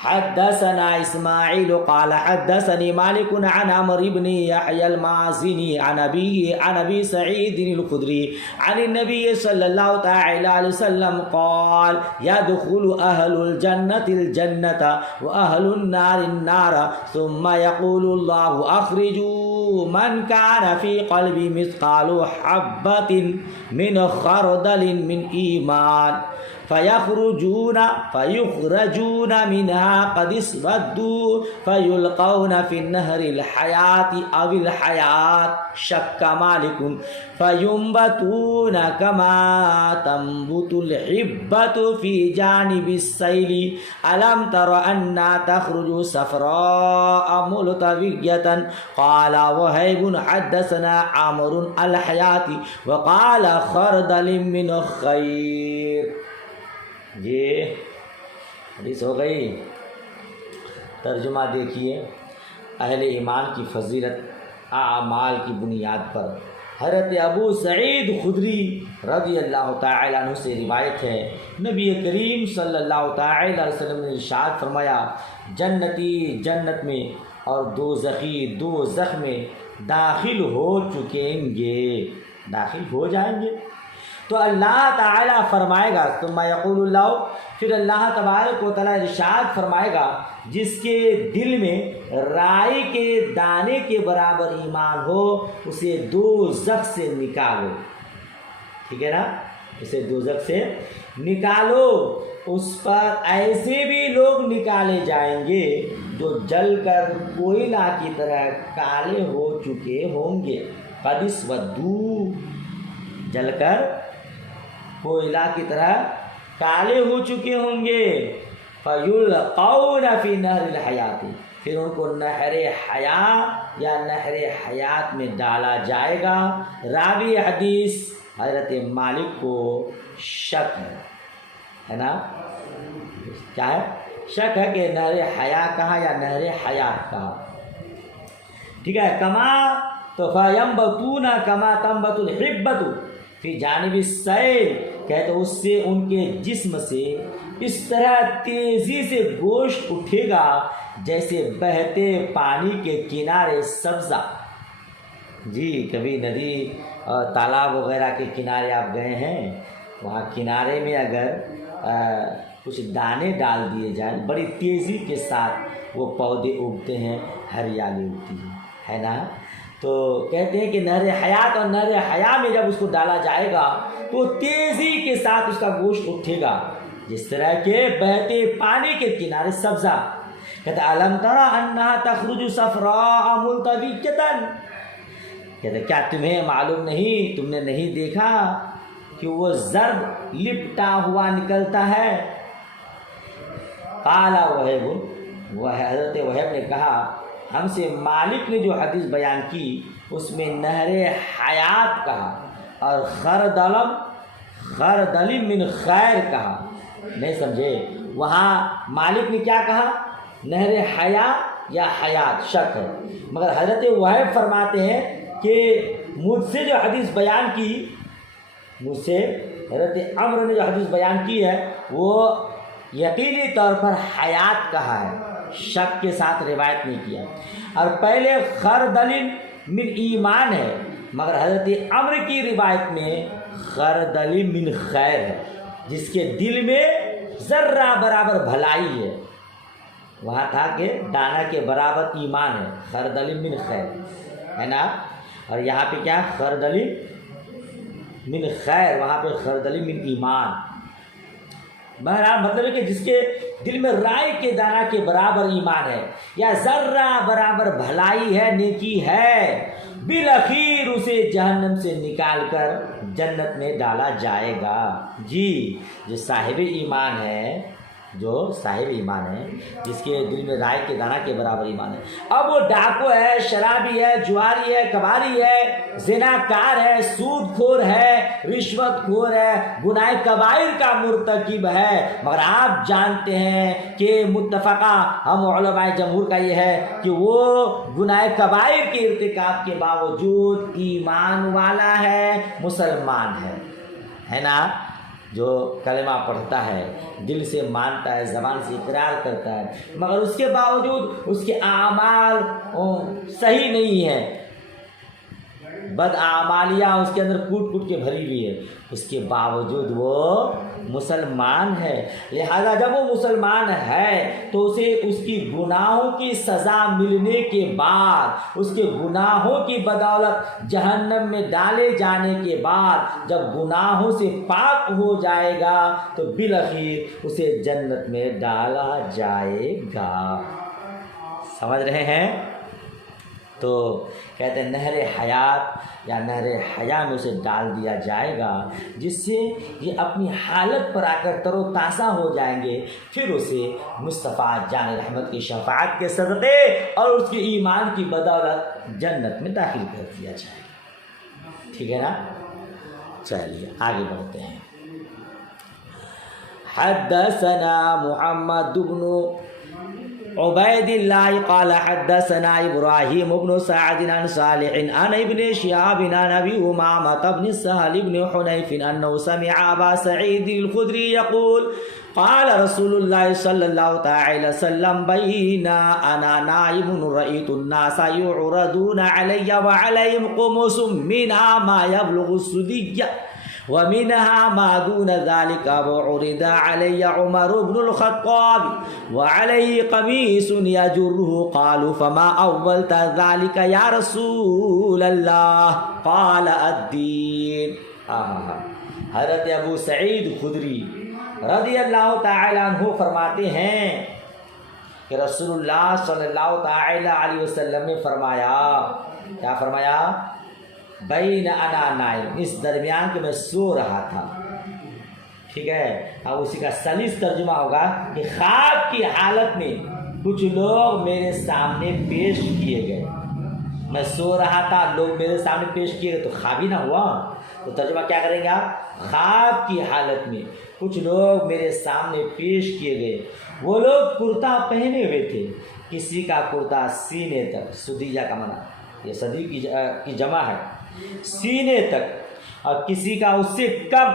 حدثنا اسماعیل قال حدثني مالك عن عمرو بن يحيى المازني عن ابي سعيد الخدري عن النبي صلى الله تعالى عليه وسلم قال يدخل اهل الجنة الجنة واهل النار النار ثم يقول الله اخرجوا من كان في قلبي مثقال حبة من خردل من ایمان فيخرجون منها قد اسودوا فيلقون في النهر الحياة أو الحياة شك مالك فينبتون كما تنبت الحبة في جانب السيل ألم تر أنها تخرج صفراء ملتوية قال وهيب حدثنا عمرو الحياة وقال خردل من خير. یہ حدیث ہو گئی. ترجمہ دیکھیے. اہل ایمان کی فضیلت اعمال کی بنیاد پر حضرت ابو سعید خدری رضی اللہ تعالی عنہ سے روایت ہے، نبی کریم صلی اللہ تعالی علیہ وسلم نے ارشاد فرمایا جنتی جنت میں اور دوزخی دوزخ میں داخل ہو چکیں گے، داخل ہو جائیں گے. تو اللہ تعالیٰ فرمائے گا ثم یقول اللہ، پھر اللہ تبارک و تعالیٰ ارشاد فرمائے گا جس کے دل میں رائی کے دانے کے برابر ایمان ہو اسے دوزخ سے نکالو. ٹھیک ہے نا، اسے دوزخ سے نکالو. اس پر ایسے بھی لوگ نکالے جائیں گے جو جل کر کوئلہ کی طرح کالے ہو چکے ہوں گے. قد اسودوا، جل کر کوئلہ کی طرح کالے ہو چکے ہوں گے. فَيُلْقَوْنَ فِي نَهْرِ الْحَيَاةِ، پھر ان کو نہر حیات یا نہر حیات میں ڈالا جائے گا. راوی حدیث حضرت مالک کو شک ہے نا، کیا ہے؟ شک ہے کہ نہر حیات کہا یا نہر حیات کہا. ٹھیک ہے. کما تو فَيَنْبَتُونَ كَمَا تَنْبَتُ الْحِبَّةُ فی جانب السیل، کہتے اس سے ان کے جسم سے اس طرح تیزی سے گوشت اٹھے گا جیسے بہتے پانی کے کنارے سبزہ. جی کبھی ندی اور تالاب وغیرہ کے کنارے آپ گئے ہیں، وہاں کنارے میں اگر کچھ دانے ڈال دیے جائیں بڑی تیزی کے ساتھ وہ پودے اگتے ہیں، ہریالی اگتی ہے نا. تو کہتے ہیں کہ نہر حیات اور نہر حیا میں جب اس کو ڈالا جائے گا تو تیزی کے ساتھ اس کا گوشت اٹھے گا جس طرح کے بہتے پانی کے کنارے سبزہ. کہتے الم تر انہا تخرج صفراء ملتویۃ، کہتے کیا تمہیں معلوم نہیں، تم نے نہیں دیکھا کہ وہ زرد لپٹا ہوا نکلتا ہے. قال وہیب، وہ حضرت وہیب نے کہا ہم سے مالک نے جو حدیث بیان کی اس میں نہر حیات کہا اور خردل من خیر کہا. نہیں سمجھے؟ وہاں مالک نے کیا کہا؟ نہر حیات یا حیات، شک ہے. مگر حضرت وہیب فرماتے ہیں کہ مجھ سے جو حدیث بیان کی، مجھ سے حضرت عمرو نے جو حدیث بیان کی ہے وہ یقینی طور پر حیات کہا ہے، شک کے ساتھ روایت نہیں کیا. اور پہلے خردل من ایمان ہے، مگر حضرت عمرو کی روایت میں خردل من خیر ہے، جس کے دل میں ذرہ برابر بھلائی ہے. وہاں تھا کہ دانہ کے برابر ایمان ہے، خردل من خیر ہے نا. اور یہاں پہ کیا؟ خردل من خیر، وہاں پہ خردل من ایمان. بہرحال مطلب ہے کہ جس کے دل میں رائی کے دانہ کے برابر ایمان ہے یا ذرہ برابر بھلائی ہے، نیکی ہے، بالآخر اسے جہنم سے نکال کر جنت میں ڈالا جائے گا. جی جو صاحب ایمان ہے، جو صاحب ایمان ہے، جس کے دل میں رائے کے دانہ کے برابر ایمان ہے. اب وہ ڈاکو ہے، شرابی ہے، جواری ہے، کباری ہے، زناکار ہے، سود خور ہے، رشوت خور ہے، گناہ کبائر کا مرتکب ہے. مگر آپ جانتے ہیں کہ متفقہ ہم علماء جمہور کا یہ ہے کہ وہ گناہ کبائر کے ارتکاب کے باوجود ایمان والا ہے، مسلمان ہے نا. جو کلمہ پڑھتا ہے، دل سے مانتا ہے، زبان سے اقرار کرتا ہے، مگر اس کے باوجود اس کے اعمال صحیح نہیں ہے، بد اعمالیہ اس کے اندر کوٹ کوٹ کے بھری ہوئی ہے، اس کے باوجود وہ مسلمان ہے۔ لہذا جب وہ مسلمان ہے تو اسے اس کی گناہوں کی سزا ملنے کے بعد، اس کے گناہوں کی بدولت جہنم میں ڈالے جانے کے بعد جب گناہوں سے پاک ہو جائے گا تو بالآخر اسے جنت میں ڈالا جائے گا۔ سمجھ رہے ہیں؟ تو کہتے ہیں نہر حیات یا نہر حیا میں اسے ڈال دیا جائے گا، جس سے یہ اپنی حالت پر آ کر تر و تازہ ہو جائیں گے، پھر اسے مصطفیٰ جان رحمت کی شفاعت کے صدقے اور اس کے ایمان کی بدولت جنت میں داخل کر دیا جائے گا۔ ٹھیک ہے نا؟ چلیے آگے بڑھتے ہیں۔ حدثنا محمد بن عبید اللہ قال حدثنا ابراہیم بن سعد عن صالح عن ابن شهاب عن ابي امامة بن سهل بن حنيف انه سمع ابا سعيد الخدري يقول قال رسول الله صلى الله تعالى وسلم بين انا نائم رأيت الناس يعرضون علي وعليهم قمص منها ما يبلغ السدي ومنها ما دون ذلك وعرض علي عمر بن الخطاب وعليه قميص يجره قالوا فما أولت ذلك يا رسول الله قال الدين۔ حضرت ابو سعید خدری رضی اللہ تعالی عنہ فرماتے ہیں کہ رسول اللہ صلی اللہ تعالی علیہ وسلم نے فرمایا، کیا فرمایا؟ بین انا نائم، اس درمیان کہ میں سو رہا تھا۔ ٹھیک ہے، اب اسی کا سلیس ترجمہ ہوگا کہ خواب کی حالت میں کچھ لوگ میرے سامنے پیش کیے گئے، میں سو رہا تھا، لوگ میرے سامنے پیش کیے گئے، تو خواب ہی نہ ہوا؟ تو ترجمہ کیا کریں گے آپ؟ خواب کی حالت میں کچھ لوگ میرے سامنے پیش کیے گئے، وہ لوگ کرتا پہنے ہوئے تھے، کسی کا کرتا سینے تک، سدیجہ کا معنی یہ صدی کی جمع ہے، سینے تک، اور کسی کا اس سے کم،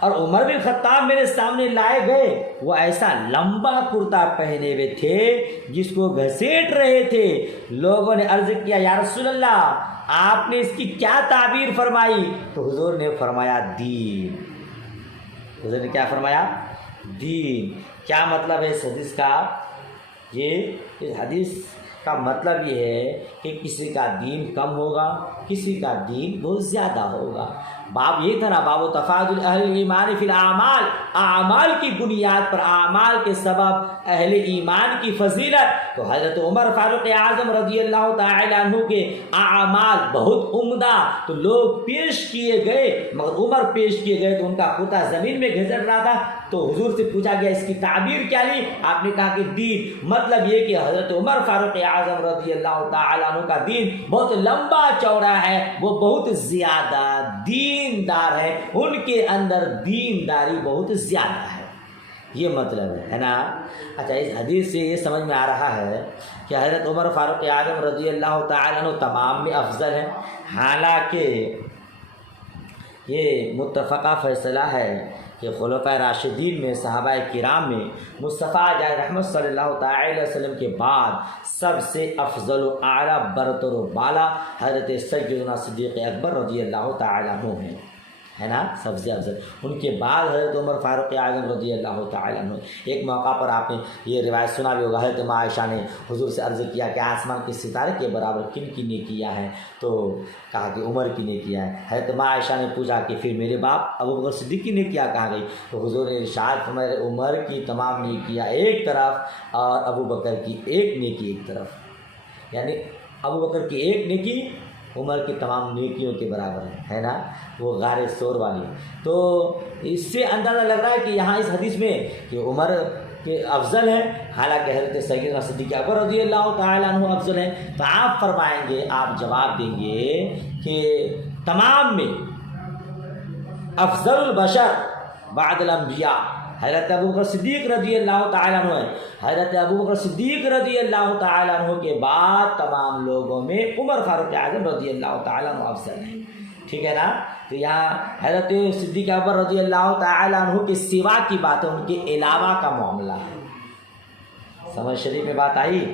اور عمر بن خطاب میرے سامنے لائے گئے، وہ ایسا لمبا کرتا پہنے ہوئے تھے جس کو گھسیٹ رہے تھے۔ لوگوں نے عرض کیا یا رسول اللہ آپ نے اس کی کیا تعبیر فرمائی؟ تو حضور نے فرمایا دین۔ حضور نے کیا فرمایا؟ دین۔ کیا مطلب ہے اس حدیث کا؟ اس حدیث کا مطلب یہ ہے کہ کسی کا دین کم ہوگا، کسی کا دین بہت زیادہ ہوگا۔ باب یہ تھا نا، باب و تفاضل اہل ایمان فی الاعمال، اعمال کی بنیاد پر، اعمال کے سبب اہل ایمان کی فضیلت۔ تو حضرت عمر فاروق اعظم رضی اللہ تعالی عنہ کے اعمال بہت عمدہ، تو لوگ پیش کیے گئے، مگر عمر پیش کیے گئے تو ان کا کرتا زمین میں گھسٹ رہا تھا، تو حضور سے پوچھا گیا اس کی تعبیر کیا لی؟ آپ نے کہا کہ دین۔ مطلب یہ کہ حضرت عمر فاروق اعظم رضی اللہ تعالی عنہ کا دین بہت لمبا چوڑا ہے، وہ بہت زیادہ دیندار ہے، ان کے اندر دینداری بہت زیادہ ہے، یہ مطلب ہے نا۔ اچھا، اس حدیث سے یہ سمجھ میں آ رہا ہے کہ حضرت عمر فاروق اعظم رضی اللہ تعالی عنہ تمام میں افضل ہیں، حالانکہ یہ متفقہ فیصلہ ہے کہ خلفائے راشدین میں، صحابہ کرام میں، مصطفیٰ جان رحمت صلی اللہ تعالی وسلم کے بعد سب سے افضل و اعلیٰ برتر و بالا حضرت سیدنا صدیق اکبر رضی اللہ تعالی عنہ ہیں، ہے نا، سب سے افضل۔ ان کے بعد حضرت عمر فاروق اعظم رضی اللہ تعالی عنہ۔ ایک موقع پر آپ نے یہ روایت سنا بھی ہوگا، حضرت ماں عائشہ نے حضور سے عرض کیا کہ آسمان کے ستارے کے برابر کن کی نیکیاں ہیں؟ تو کہا کہ عمر کی نیکیاں ہیں۔ حضرت ماں عائشہ نے پوچھا کہ پھر میرے باپ ابو بکر صدیق کی نیکیاں کہاں گئی؟ تو حضور نے ارشاد فرمایا عمر کی تمام نیکیاں ایک طرف اور ابو بکر کی ایک نیکی ایک طرف، یعنی ابو بکر کی ایک نیکی عمر کی تمام نیکیوں کے برابر ہے نا، وہ غار ثور والی۔ تو اس سے اندازہ لگ رہا ہے کہ یہاں اس حدیث میں کہ عمر کے افضل ہے، حالانکہ حضرت سیدنا صدیق اکبر رضی اللہ تعالیٰ عنہ افضل ہے۔ تو آپ فرمائیں گے، آپ جواب دیں گے کہ تمام میں افضل البشر بعد الانبیاء حضرت ابو بکر صدیق رضی اللہ تعالیٰ عنہ ہے۔ حضرت ابو بکر صدیق رضی اللہ تعالیٰ عنہ کے بعد تمام لوگوں میں عمر فاروق اعظم رضی اللہ تعالیٰ عنہ افضل ہے۔ ٹھیک ہے نا. تو یہاں حضرت صدیق اکبر رضی اللہ تعالیٰ عنہ کے سوا کی بات ہے، ان کے علاوہ کا معاملہ ہے. سمجھ شریف میں بات آئی.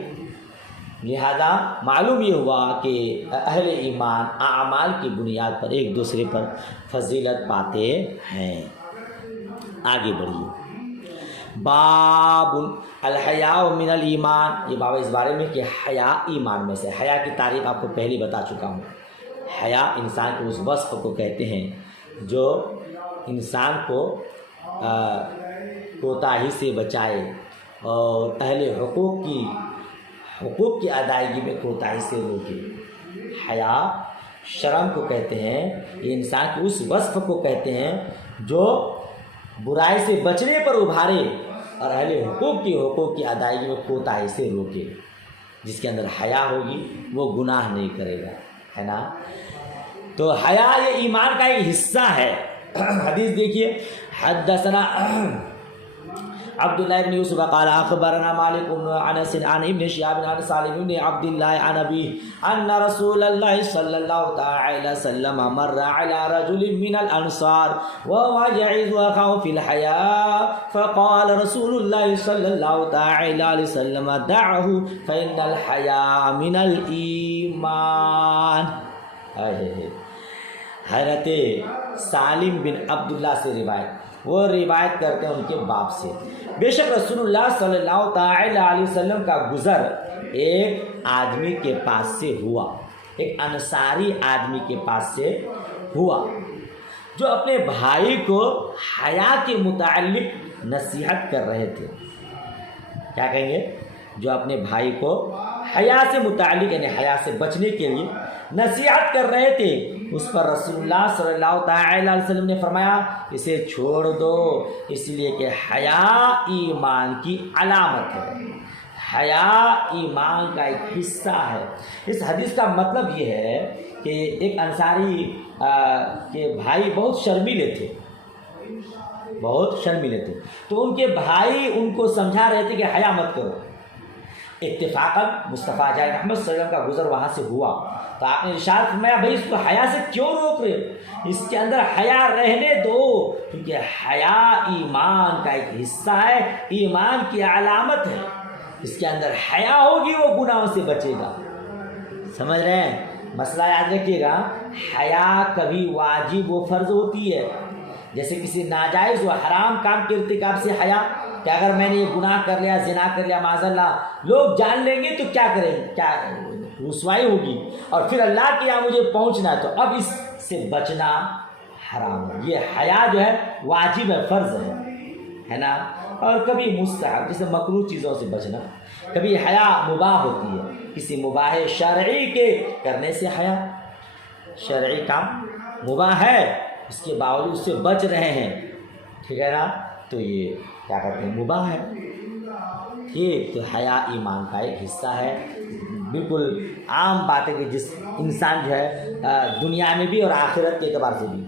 لہذا معلوم یہ ہوا کہ اہل ایمان اعمال کی بنیاد پر ایک دوسرے پر فضیلت پاتے ہیں. آگے بڑھیے. باب الحیاء من الایمان، یہ باب اس بارے میں کہ حیا ایمان میں سے. حیا کی تعریف آپ کو پہلے بتا چکا ہوں. حیا انسان کے اس وصف کو کہتے ہیں جو انسان کو کوتاہی سے بچائے اور اہل حقوق کی ادائیگی میں کوتاہی سے روکے. حیا شرم کو کہتے ہیں، یہ انسان کے اس وصف کو کہتے ہیں جو برائی سے بچنے پر ابھارے اور اہل حقوق کی ادائیگی میں کوتاہی سے روکے. جس کے اندر حیا ہوگی وہ گناہ نہیں کرے گا، ہے نا. تو حیا یہ ایمان کا ایک حصہ ہے. حدیث دیکھیے. حدثنا عبداللہ بن یوسف قال اخبرنا مالک بن انس عن ابن شهاب عن سالم بن عبد الله عن ابيه ان رسول الله صلى الله تعالى وسلم مر على رجل من الانصار وهو يعظ اخاه في الحياء فقال رسول الله صلى الله تعالى وسلم دعه فان الحياء من الايمان. حضرت سالم بن عبداللہ سے روایت، وہ روایت کرتے ہیں ان کے باپ سے. بے شک رسول اللہ صلی اللہ تعالی علیہ وسلم کا گزر ایک آدمی کے پاس سے ہوا، ایک انصاری آدمی کے پاس سے ہوا جو اپنے بھائی کو حیا کے متعلق نصیحت کر رہے تھے. کیا کہیں گے؟ جو اپنے بھائی کو حیا سے متعلق یعنی حیا سے بچنے کے لیے نصیحت کر رہے تھے. اس پر رسول اللہ صلی اللہ تعالی علیہ وسلم نے فرمایا اسے چھوڑ دو، اس لیے کہ حیا ایمان کی علامت ہے، حیا ایمان کا ایک حصہ ہے. اس حدیث کا مطلب یہ ہے کہ ایک انصاری کے بھائی بہت شرمیلے تھے، تو ان کے بھائی ان کو سمجھا رہے تھے کہ حیا مت کرو. اتفاقاً مصطفیٰ جائے محمد صلی اللہ علیہ وسلم کا گزر وہاں سے ہوا تو آپ نے ارشاد فرمایا بھائی اس کو حیا سے کیوں روک رہے ہو؟ اس کے اندر حیا رہنے دو، کیونکہ حیا ایمان کا ایک حصہ ہے، ایمان کی علامت ہے. اس کے اندر حیا ہوگی وہ گناہوں سے بچے گا. سمجھ رہے ہیں؟ مسئلہ یاد رکھیے گا. حیا کبھی واجب و فرض ہوتی ہے، جیسے کسی ناجائز و حرام کام کے ارتکاب سے حیا، کہ اگر میں نے یہ گناہ کر لیا، زنا کر لیا، معاذ اللہ، لوگ جان لیں گے تو کیا کریں گے؟ کیا رسوائی ہوگی اور پھر اللہ کے یہاں مجھے پہنچنا ہے. تو اب اس سے بچنا حرام ہے. یہ حیا جو ہے واجب ہے، فرض ہے نا. اور کبھی مستحب جیسے مکروہ چیزوں سے بچنا. کبھی حیا مباح ہوتی ہے، کسی مباح شرعی کے کرنے سے حیا، شرعی کام مباح ہے اس کے باوجود اس سے بچ رہے ہیں، ٹھیک ہے نا، تو یہ کیا کہتے ہیں مباح ہے. ٹھیک. تو حیا ایمان کا ایک حصہ ہے. بالکل عام بات ہے کہ جس انسان جو ہے دنیا میں بھی اور آخرت کے اعتبار سے بھی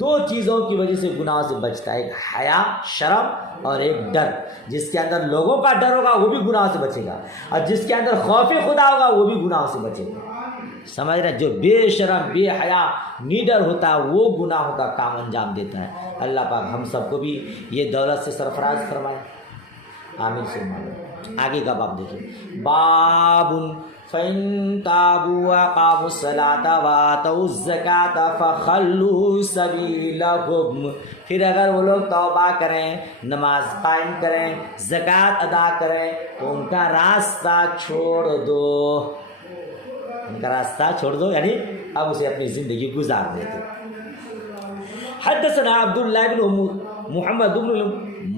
دو چیزوں کی وجہ سے گناہوں سے بچتا ہے، ایک حیا شرم اور ایک ڈر. جس کے اندر لوگوں کا ڈر ہوگا وہ بھی گناہوں سے بچے گا، اور جس کے اندر خوف خدا ہوگا وہ بھی گناہوں سے بچے گا. سمجھ رہے؟ جو بے شرم بے حیا نیڈر ہوتا ہے وہ گناہوں کا کام انجام دیتا ہے. اللہ پاک ہم سب کو بھی یہ دولت سے سرفراز فرمائے، آمین سے آمین. آگے کا باب دیکھیں. باب فَإِن تَابُوا وَأَقَامُوا الصَّلَاةَ وَآتَوُا الزَّكَاةَ فَخَلُّوا سَبِيلَهُمْ. پھر اگر وہ لوگ توبہ کریں، نماز قائم کریں، زکوٰۃ ادا کریں تو ان کا راستہ چھوڑ دو. ان کا راستہ چھوڑ دو یعنی اب اسے اپنی زندگی گزار دیتے. حدثنا عبداللہ بن محمد بن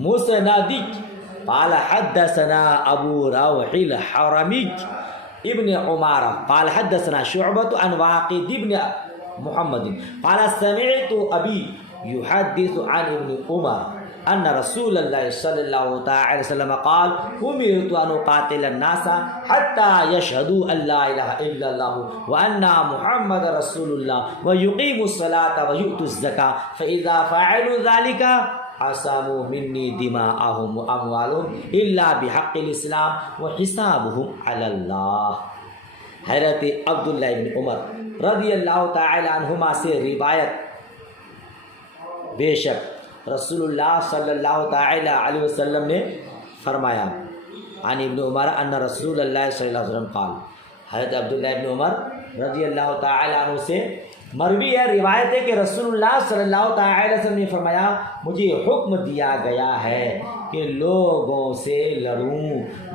مسندی قال حدثنا ابو روح الحرمی ابن عمارہ قال حدثنا شعبۃ عن واقد ابن محمد قال سمعت ابی يحدث عن ابن عمر ان رسول اللہ صلی اللہ تعالی وسلم قال امرت ان اقاتل الناس حتى يشهدوا ان لا اله الا الله وان محمد رسول الله ويقيموا الصلاة ويؤتوا الزكاة فاذا فعلوا ذلك عصموا مني دماءهم واموالهم الا بحق الاسلام وحسابهم على الله. حضرت عبداللہ بن عمر رضی اللہ تعالی عنہما سے روایت، بے شک رسول اللہ صلی اللہ تعالی علیہ وسلم نے فرمایا، عن ابن عمر ان رسول اللہ صلی اللہ علیہ وسلم قال، حضرت عبداللہ ابن عمر رضی اللہ تعالی عنہ سے مروی ہے، روایت ہے کہ رسول اللہ صلی اللہ تعالی علیہ وسلم نے فرمایا، مجھے حکم دیا گیا ہے کہ لوگوں سے لڑوں،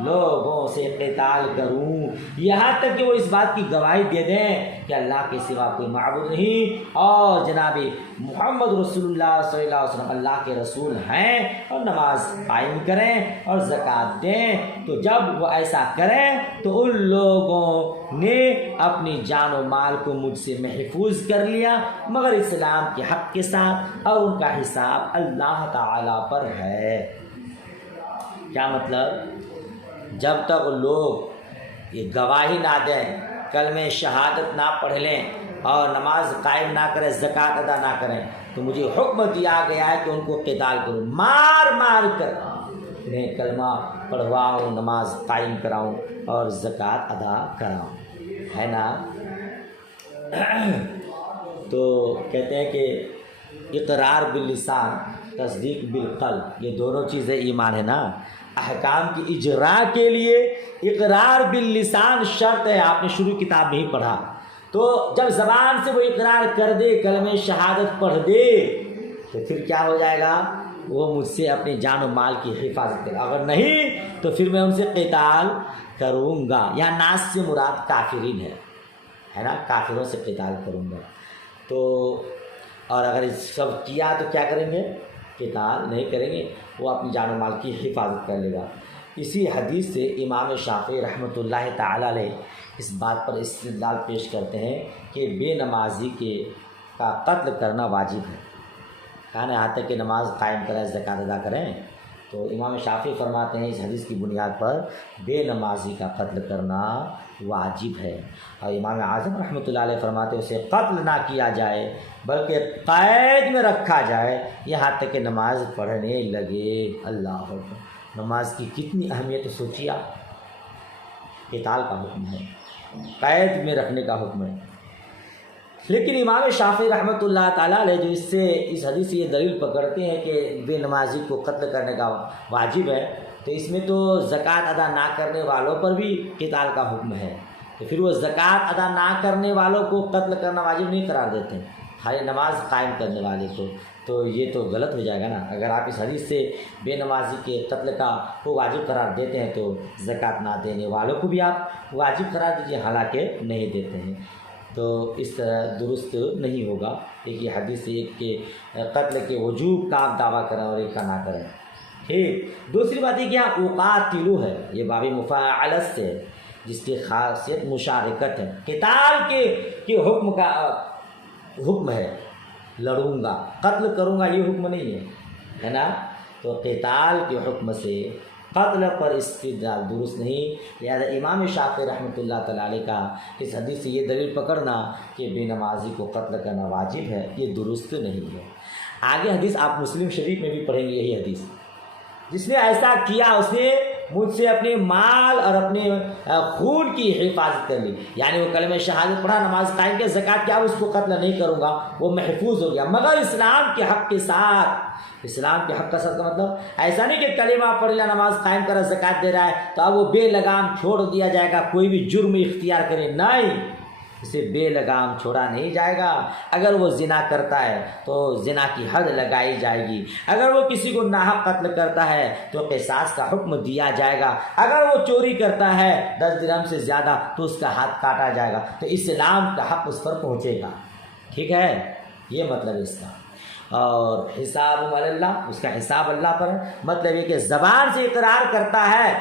لوگوں سے قتال کروں، یہاں تک کہ وہ اس بات کی گواہی دے دیں کہ اللہ کے سوا کوئی معبود نہیں اور جناب محمد رسول اللہ صلی اللہ علیہ وسلم اللہ کے رسول ہیں، اور نماز قائم کریں اور زکوٰۃ دیں۔ تو جب وہ ایسا کریں تو ان لوگوں نے اپنی جان و مال کو مجھ سے محفوظ کر لیا مگر اسلام کے حق کے ساتھ، اور ان کا حساب اللہ تعالیٰ پر ہے۔ کیا مطلب؟ جب تک لوگ یہ گواہی نہ دیں، کلمہ شہادت نہ پڑھ لیں اور نماز قائم نہ کریں، زکوٰۃ ادا نہ کریں، تو مجھے حکم دیا گیا ہے کہ ان کو قتال کروں، مار مار کر انہیں کلمہ پڑھواؤں، نماز قائم کراؤں اور زکوٰۃ ادا کراؤں، ہے نا؟ تو کہتے ہیں کہ اقرار باللسان، تصدیق بالقلب، یہ دونوں چیزیں ایمان ہے نا۔ احکام کی اجراء کے لیے اقرار باللسان شرط ہے، آپ نے شروع کتاب میں ہی پڑھا۔ تو جب زبان سے وہ اقرار کر دے، کلمہ شہادت پڑھ دے، تو پھر کیا ہو جائے گا؟ وہ مجھ سے اپنی جان و مال کی حفاظت کرے، اگر نہیں تو پھر میں ان سے قتال کروں گا۔ یہاں ناس سے مراد کافرین ہے نا، کافروں سے قتال کروں گا۔ تو اور اگر سب کیا تو کیا کریں گے؟ قتال نہیں کریں گے، وہ اپنی جان و مال کی حفاظت کر لے گا۔ اسی حدیث سے امام شافعی رحمۃ اللہ تعالی علیہ اس بات پر استدلال پیش کرتے ہیں کہ بے نمازی کا قتل کرنا واجب ہے، کہنا یہاں تک کہ نماز قائم کریں، زکوٰۃ ادا کریں۔ تو امام شافعی فرماتے ہیں اس حدیث کی بنیاد پر بے نمازی کا قتل کرنا واجب ہے، اور امام اعظم رحمۃ اللہ علیہ فرماتے ہیں اسے قتل نہ کیا جائے بلکہ قید میں رکھا جائے یہاں تک کہ نماز پڑھنے لگے۔ اللہ اکبر! نماز کی کتنی اہمیت سوچیے آپ، قتال کا حکم ہے، قید میں رکھنے کا حکم ہے، لیکن امام شافعی رحمۃ اللہ تعالیٰ علیہ جو اس حدیث سے یہ دلیل پکڑتے ہیں کہ بے نمازی کو قتل کرنے کا واجب ہے، تو اس میں تو زکوٰۃ ادا نہ کرنے والوں پر بھی قتال کا حکم ہے، تو پھر وہ زکوٰۃ ادا نہ کرنے والوں کو قتل کرنا واجب نہیں قرار دیتے ہیں، خالی نماز قائم کرنے والے کو، تو یہ تو غلط ہو جائے گا نا۔ اگر آپ اس حدیث سے بے نمازی کے قتل کو واجب قرار دیتے ہیں تو زکوٰۃ نہ دینے والوں کو بھی آپ واجب قرار دیجیے، حالانکہ نہیں دیتے ہیں، تو اس طرح درست نہیں ہوگا۔ ایک یہ حدیث سے ایک کے قتل کے وجوب کا آپ دعویٰ کریں اور ایک کا نہ کریں، ٹھیک۔ دوسری بات یہ کہ یہاں اقاتلو ہے، یہ باب مفاعلت سے ہے جس کی خاصیت مشارکت ہے، قتال کے حکم کا حکم ہے، لڑوں گا قتل کروں گا یہ حکم نہیں ہے نا۔ تو قتال کے حکم سے قتل پر استدلال درست نہیں، لہذا امام شافعی رحمۃ اللہ تعالیٰ علیہ کا اس حدیث سے یہ دلیل پکڑنا کہ بے نمازی کو قتل کرنا واجب ہے یہ درست نہیں ہے۔ آگے حدیث آپ مسلم شریف میں بھی پڑھیں گے یہی حدیث، جس نے ایسا کیا اس نے مجھ سے اپنے مال اور اپنے خون کی حفاظت کر لی، یعنی وہ کلمہ شہادت پڑھا، نماز قائم کیا، زکوٰۃ کیا، اس کو قتل نہیں کروں گا، وہ محفوظ ہو گیا مگر اسلام کے حق کے ساتھ۔ اسلام کے حق کا ساتھ کا مطلب ایسا نہیں کہ کلمہ پڑھ لیا، نماز قائم کرا، زکوٰۃ دے رہا ہے تو اب وہ بے لگام چھوڑ دیا جائے گا، کوئی بھی جرم اختیار کرے، نہیں، اسے بے لگام چھوڑا نہیں جائے گا۔ اگر وہ زنا کرتا ہے تو زنا کی حد لگائی جائے گی، اگر وہ کسی کو ناحق قتل کرتا ہے تو قصاص کا حکم دیا جائے گا، اگر وہ چوری کرتا ہے 10 درہم سے زیادہ تو اس کا ہاتھ کاٹا جائے گا، تو اسلام کا حق اس پر پہنچے گا، ٹھیک ہے، یہ مطلب ہے اس کا۔ اور حساب اللہ، اس کا حساب اللہ پر ہے، مطلب یہ کہ زبان سے اقرار کرتا ہے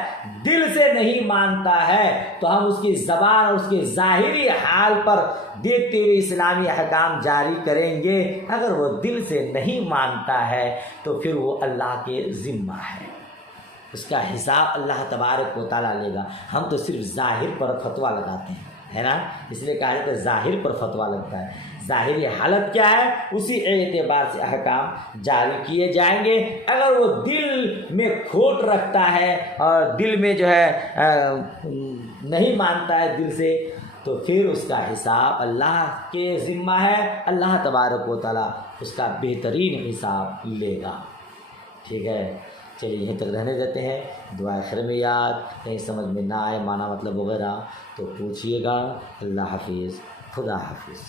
دل سے نہیں مانتا ہے تو ہم اس کی زبان اور اس کے ظاہری حال پر دیکھتے ہوئے اسلامی احکام جاری کریں گے، اگر وہ دل سے نہیں مانتا ہے تو پھر وہ اللہ کے ذمہ ہے، اس کا حساب اللہ تبارک و تعالیٰ لے گا۔ ہم تو صرف ظاہر پر فتویٰ لگاتے ہیں، ہے نا، اس لیے کہا جاتا ہے ظاہر پر فتویٰ لگتا ہے، ظاہری حالت کیا ہے اسی اعتبار سے احکام جاری کیے جائیں گے۔ اگر وہ دل میں کھوٹ رکھتا ہے اور دل میں جو ہے نہیں مانتا ہے دل سے، تو پھر اس کا حساب اللہ کے ذمہ ہے، اللہ تبارک و تعالیٰ اس کا بہترین حساب لے گا۔ ٹھیک ہے، چلیے یہیں تک رہنے دیتے ہیں۔ دعائے خیر میں یاد، کہیں سمجھ میں نہ آئے معنی مطلب وغیرہ تو پوچھیے گا۔ اللہ حافظ، خدا حافظ۔